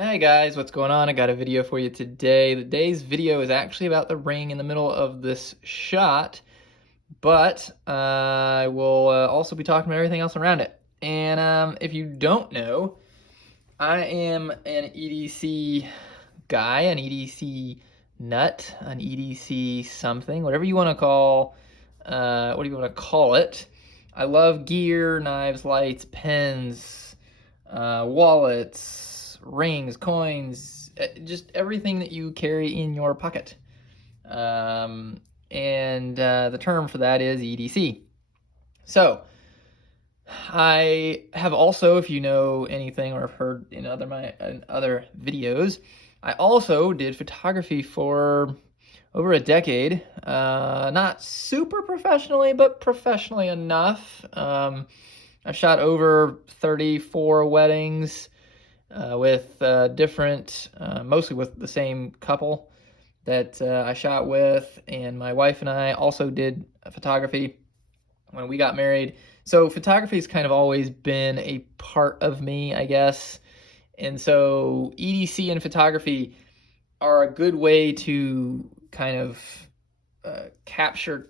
Hi guys, what's going on? I got a video for you today. Today's video is actually about the ring in the middle of this shot, but I will also be talking about everything else around it. And if you don't know, I am an EDC guy, an EDC nut, an EDC something, whatever you want to call, what do you want to call it? I love gear, knives, lights, pens, wallets, rings, coins, just everything that you carry in your pocket. And the term for that is EDC. So I have also, if you know anything or have heard in other videos, I also did photography for over a decade. Not super professionally, but professionally enough. I've shot over 34 weddings with different, mostly with the same couple that I shot with, and my wife and I also did photography when we got married. So photography has kind of always been a part of me, I guess. And so EDC and photography are a good way to kind of capture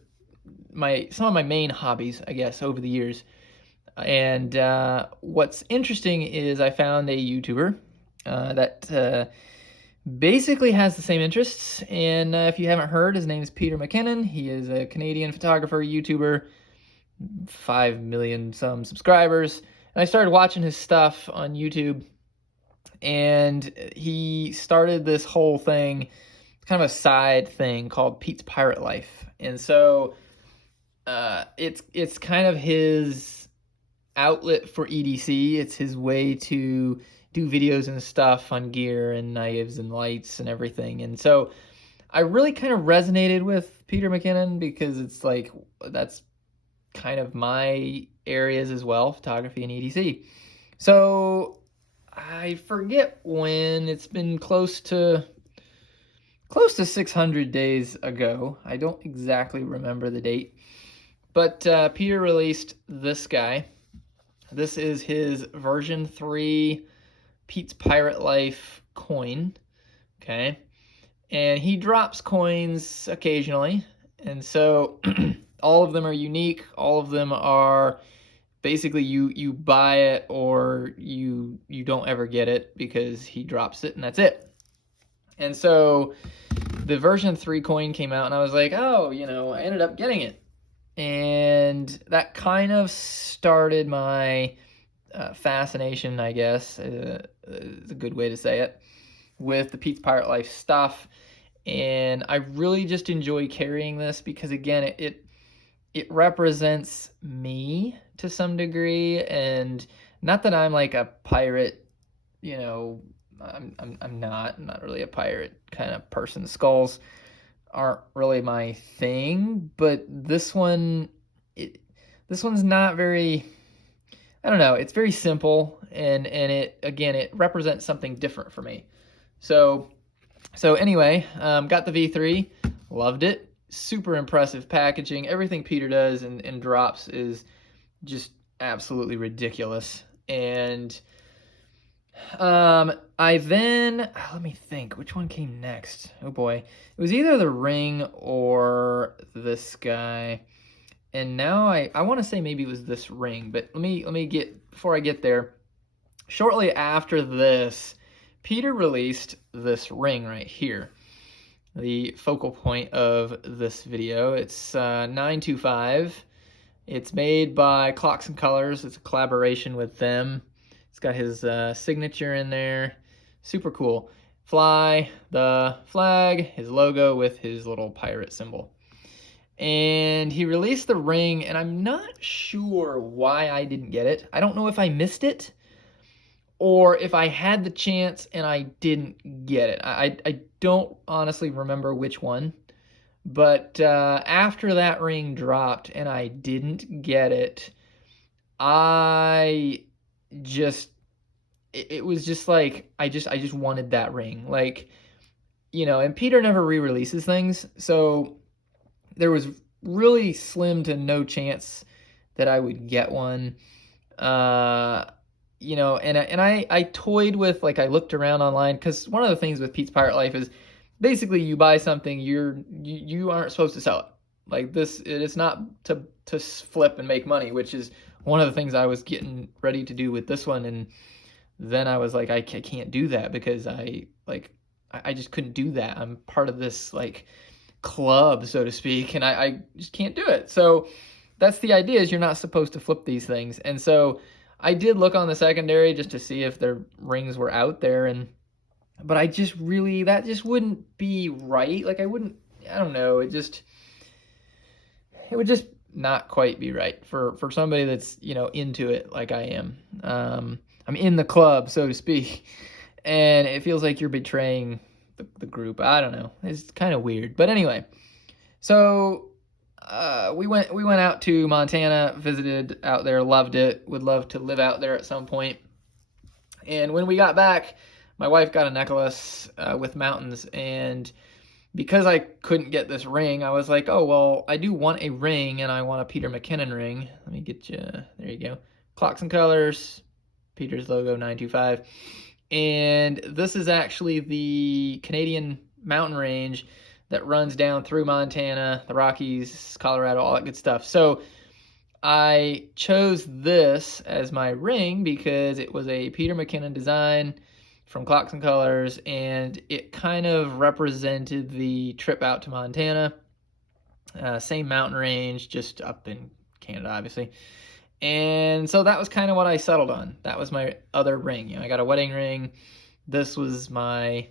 some of my main hobbies, I guess, over the years. And what's interesting is I found a YouTuber that basically has the same interests. And if you haven't heard, his name is Peter McKinnon. He is a Canadian photographer, YouTuber, 5 million some subscribers. And I started watching his stuff on YouTube, and he started this whole thing, kind of a side thing called Pete's Pirate Life. And so it's kind of his outlet for EDC. It's his way to do videos and stuff on gear and knives and lights and everything. And so I really kind of resonated with Peter McKinnon because it's like that's kind of my areas as well, photography and EDC. So I forget when, it's been close to 600 days ago. I don't exactly remember the date, but Peter released this guy. This is his version 3 Pete's Pirate Life coin. Okay. And he drops coins occasionally. And so all of them are unique. All of them are basically you buy it or you don't ever get it because he drops it and that's it. And so the version 3 coin came out and I was like, oh, I ended up getting it. And that kind of started my fascination, I guess, is a good way to say it, with the Pete's Pirate Life stuff. And I really just enjoy carrying this because, again, it represents me to some degree. And not that I'm like a pirate, I'm not really a pirate kind of person. Skulls aren't really my thing, but this one's not very, I don't know, it's very simple, and it represents something different for me. So anyway, got the V3, loved it, super impressive packaging. Everything Peter does and drops is just absolutely ridiculous. And I then, let me think, which one came next? Oh boy. It was either the ring or this guy. And now I want to say maybe it was this ring, but let me get, before I get there, shortly after this, Peter released this ring right here, the focal point of this video. It's 925. It's made by Clocks and Colors. It's a collaboration with them. It's got his signature in there. Super cool. Fly, the flag, his logo with his little pirate symbol. And he released the ring, and I'm not sure why I didn't get it. I don't know if I missed it or if I had the chance and I didn't get it. I don't honestly remember which one. But after that ring dropped and I didn't get it, I just, it was just like, I just wanted that ring. Like, and Peter never re-releases things, so there was really slim to no chance that I would get one. I toyed with, like, I looked around online, because one of the things with Pete's Pirate Life is basically you buy something, you aren't supposed to sell it. Like, it's not to flip and make money, which is one of the things I was getting ready to do with this one. And then I was like, I can't do that, because I just couldn't do that. I'm part of this, like, club, so to speak, and I just can't do it. So that's the idea, is you're not supposed to flip these things. And so I did look on the secondary just to see if their rings were out there, but that just wouldn't be right. Like, I don't know, it would just not quite be right for somebody that's, into it like I am. I'm in the club, so to speak, and it feels like you're betraying the group. I don't know. It's kind of weird. But anyway, so we went out to Montana, visited out there, loved it. Would love to live out there at some point. And when we got back, my wife got a necklace with mountains, and because I couldn't get this ring, I was like, oh, well, I do want a ring, and I want a Peter McKinnon ring. Let me get you, there you go. Clocks and Colors, Peter's logo, 925. And this is actually the Canadian mountain range that runs down through Montana, the Rockies, Colorado, all that good stuff. So I chose this as my ring because it was a Peter McKinnon design from Clocks and Colors, and it kind of represented the trip out to Montana. Same mountain range, just up in Canada, obviously. And so that was kind of what I settled on. That was my other ring. I got a wedding ring. This was my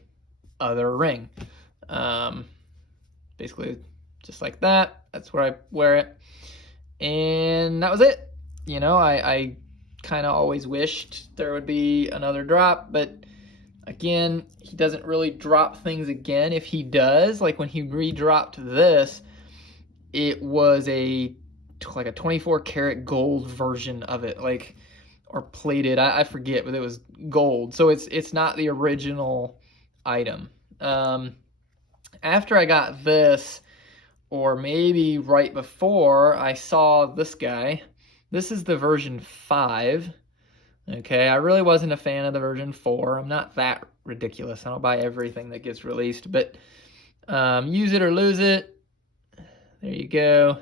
other ring. Basically, just like that. That's where I wear it. And that was it. I kind of always wished there would be another drop, but again, he doesn't really drop things again. If he does, like when he redropped this, it was like a 24 karat gold version of it, like, or plated. I forget, but it was gold. So it's not the original item. After I got this, or maybe right before, I saw this guy. This is the version 5. Okay, I really wasn't a fan of the version 4. I'm not that ridiculous. I don't buy everything that gets released, but use it or lose it. There you go.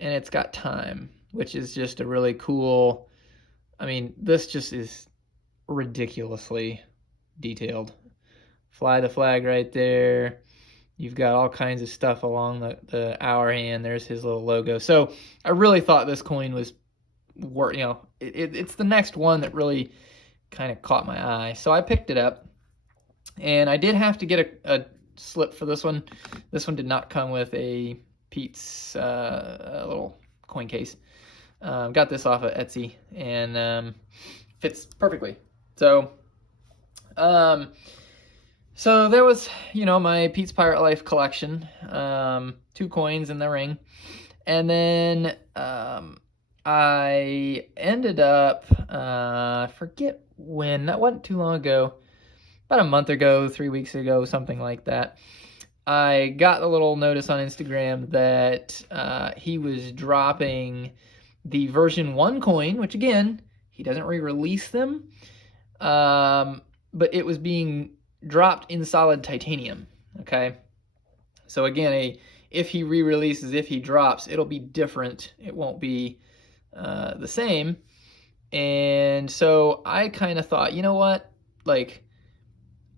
And it's got time, which is just a really cool, this just is ridiculously detailed. Fly the flag right there. You've got all kinds of stuff along the hour hand. There's his little logo. So I really thought this coin was it's the next one that really kind of caught my eye. So I picked it up, and I did have to get a slip for this one. This one did not come with a Pete's little coin case. Got this off of Etsy, and fits perfectly. So there was, my Pete's Pirate Life collection, 2 coins in the ring. And then I ended up, I forget when, that wasn't too long ago, about a month ago, 3 weeks ago, something like that. I got a little notice on Instagram that he was dropping the version 1 coin, which again, he doesn't re-release them, but it was being dropped in solid titanium. Okay, so again, if he re-releases, if he drops, it'll be different. It won't be the same. And so I kind of thought, you know what, like,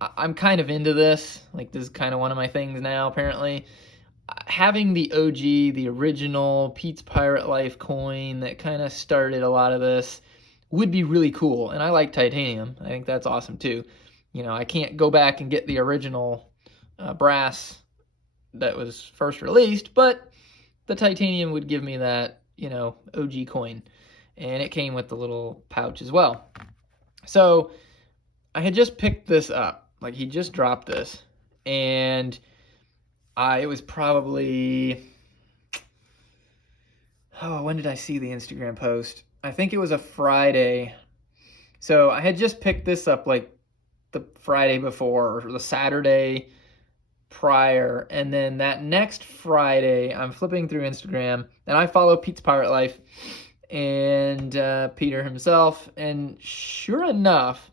I'm kind of into this. Like, this is kind of one of my things now, apparently. Having the OG, the original Pete's Pirate Life coin that kind of started a lot of this would be really cool. And I like titanium. I think that's awesome too. I can't go back and get the original brass that was first released, but the titanium would give me that, OG coin. And it came with the little pouch as well. So I had just picked this up. Like, he just dropped this, and it was probably, when did I see the Instagram post? I think it was a Friday. So I had just picked this up like the Friday before, or the Saturday prior, and then that next Friday I'm flipping through Instagram, and I follow Pete's Pirate Life, and Peter himself. And sure enough,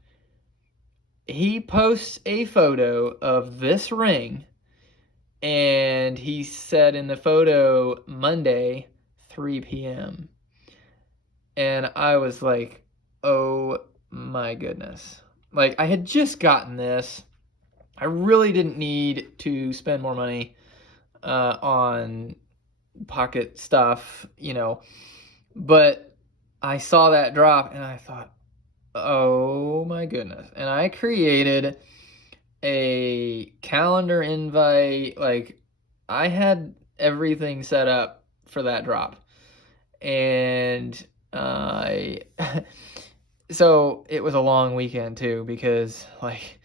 he posts a photo of this ring, and he said in the photo, Monday, 3 p.m. And I was like, oh my goodness. Like, I had just gotten this. I really didn't need to spend more money on pocket stuff, but I saw that drop and I thought, oh my goodness. And I created a calendar invite. Like, I had everything set up for that drop. And I so it was a long weekend too, because like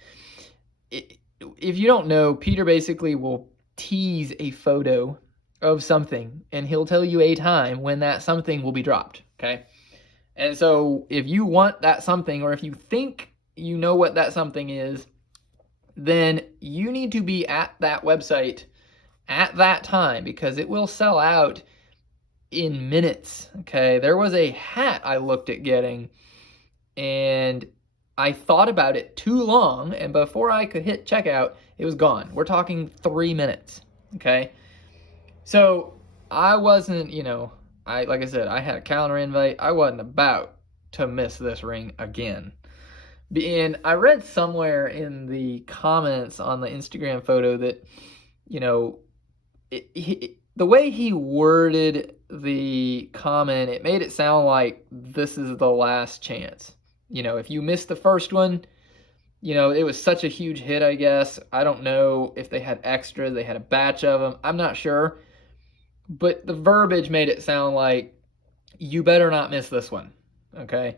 if you don't know, Peter basically will tease a photo of something and he'll tell you a time when that something will be dropped, okay? And so if you want that something, or if you think you know what that something is, then you need to be at that website at that time, because it will sell out in minutes, okay? There was a hat I looked at getting, and I thought about it too long, and before I could hit checkout, it was gone. We're talking 3 minutes, okay? So I wasn't, like I said, I had a calendar invite. I wasn't about to miss this ring again. And I read somewhere in the comments on the Instagram photo that, the way he worded the comment, it made it sound like this is the last chance. If you missed the first one, it was such a huge hit, I guess. I don't know if they had extras, they had a batch of them. I'm not sure. But the verbiage made it sound like you better not miss this one. Okay.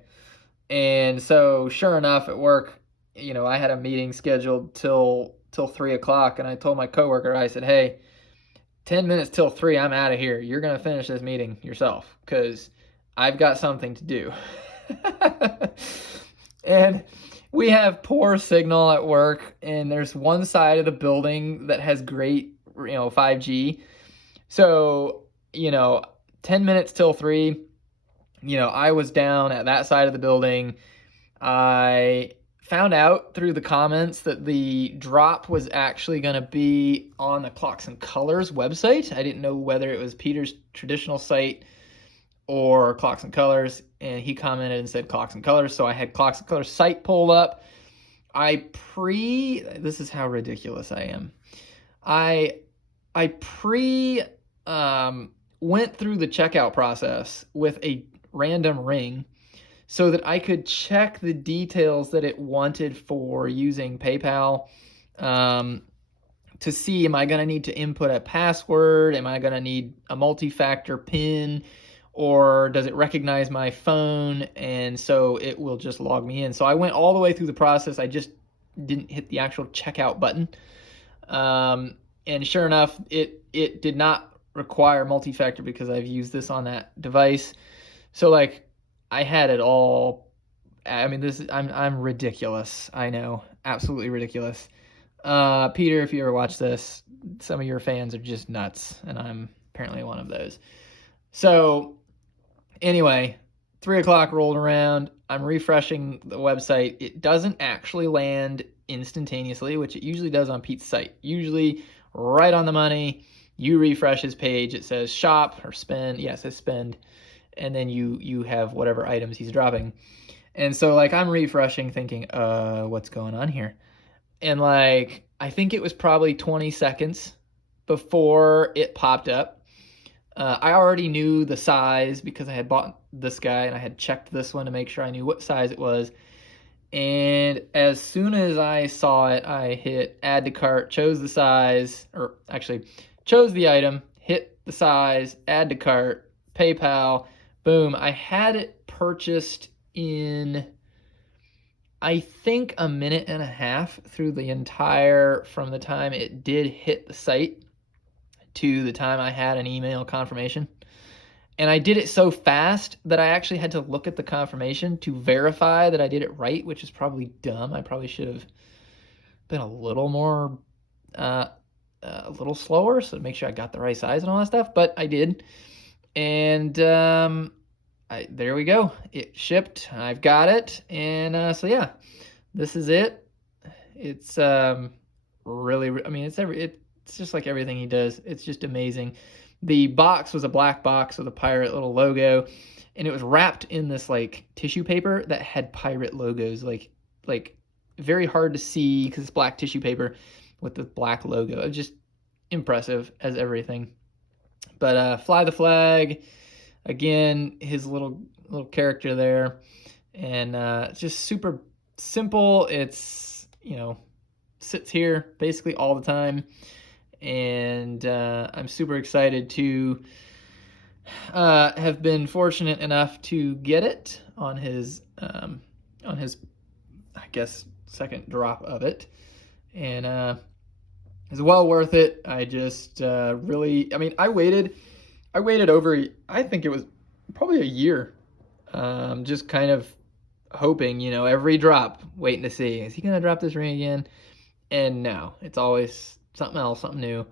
And so sure enough, at work, I had a meeting scheduled till 3 o'clock, and I told my coworker, I said, hey, 10 minutes till 3, I'm out of here. You're going to finish this meeting yourself, because I've got something to do. And we have poor signal at work, and there's one side of the building that has great, 5G. So, 10 minutes till 3, I was down at that side of the building. I found out through the comments that the drop was actually going to be on the Clocks and Colors website. I didn't know whether it was Peter's traditional site or Clocks and Colors, and he commented and said Clocks and Colors, so I had Clocks and Colors site pulled up. This is how ridiculous I am. I went through the checkout process with a random ring so that I could check the details that it wanted for using PayPal, to see, am I going to need to input a password? Am I going to need a multi-factor PIN? Or does it recognize my phone and so it will just log me in? So I went all the way through the process. I just didn't hit the actual checkout button. And sure enough, it did not require multi-factor, because I've used this on that device. So like, I had it all. I mean, I'm ridiculous. I know, absolutely ridiculous. Peter, if you ever watch this, some of your fans are just nuts, and I'm apparently one of those. So anyway, 3 o'clock rolled around. I'm refreshing the website. It doesn't actually land instantaneously, which it usually does on Pete's site. Usually right on the money. You refresh his page, it says shop or spend. Yeah, it says spend. And then you have whatever items he's dropping. And so like, I'm refreshing thinking, what's going on here? And like, I think it was probably 20 seconds before it popped up. I already knew the size because I had bought this guy and I had checked this one to make sure I knew what size it was. And as soon as I saw it, I hit add to cart, chose the size, or actually chose the item, hit the size, add to cart, PayPal, boom. I had it purchased in, I think, a minute and a half through the entire, from the time it did hit the site to the time I had an email confirmation. And I did it so fast that I actually had to look at the confirmation to verify that I did it right, which is probably dumb. I probably should have been a little more, a little slower, so to make sure I got the right size and all that stuff, but I did. And there we go. It shipped. I've got it. And so yeah, this is it. It's really, I mean, it's just like everything he does. It's just amazing. The box was a black box with a pirate little logo, and it was wrapped in this like tissue paper that had pirate logos, like very hard to see because it's black tissue paper with the black logo. It's just impressive as everything. But Fly the Flag, again, his little character there, and it's just super simple. It's, you know, sits here basically all the time, and I'm super excited to have been fortunate enough to get it on his I guess second drop of it, and it's well worth it. I just really, I mean, I waited over, I think it was probably a year, just kind of hoping, you know, every drop, waiting to see, is he gonna drop this ring again? And no, it's always something else, something new.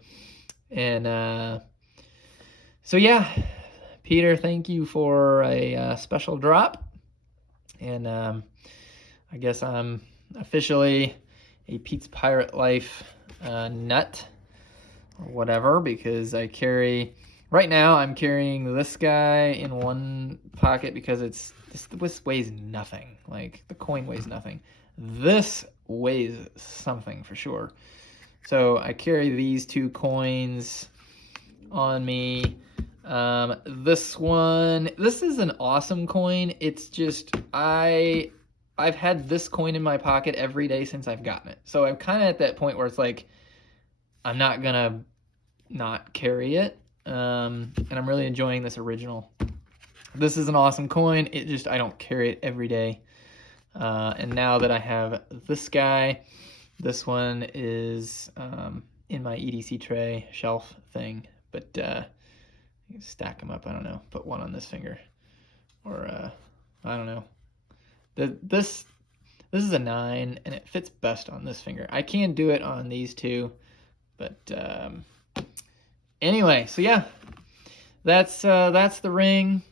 And so yeah, Peter, thank you for a special drop. And I guess I'm officially a Pete's Pirate Life nut or whatever, because I carry, right now I'm carrying this guy in one pocket because this weighs nothing. Like, the coin weighs nothing. This weighs something for sure. So I carry these two coins on me. This one, this is an awesome coin. It's just, I've had this coin in my pocket every day since I've gotten it. So I'm kind of at that point where it's like, I'm not gonna not carry it. And I'm really enjoying this original. This is an awesome coin. It just, I don't carry it every day. And now that I have this guy, this one is in my EDC tray shelf thing. But you can stack them up. I don't know. Put one on this finger, or I don't know. This is a 9, and it fits best on this finger. I can do it on these two, but anyway. So yeah, that's the ring.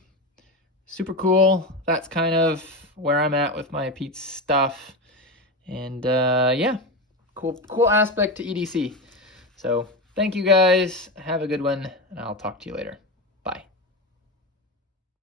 Super cool. That's kind of where I'm at with my Pete's stuff, and yeah, cool aspect to EDC. So thank you guys. Have a good one, and I'll talk to you later.